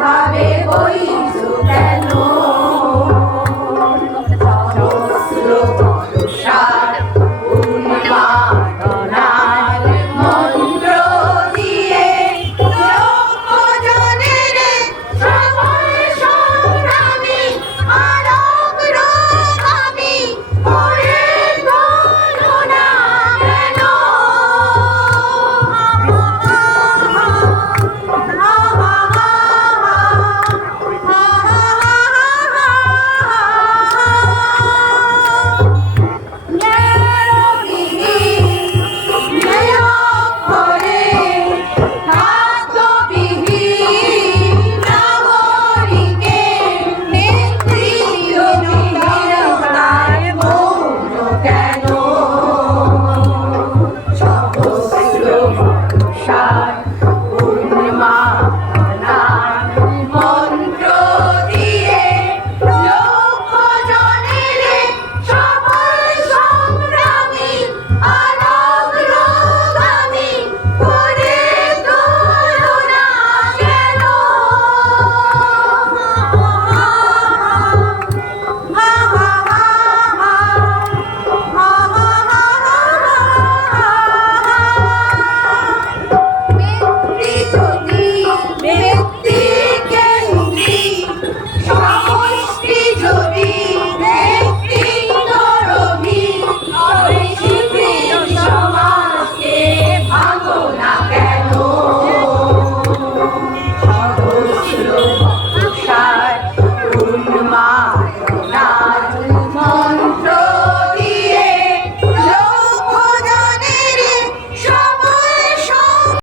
ভাবে বই Oh.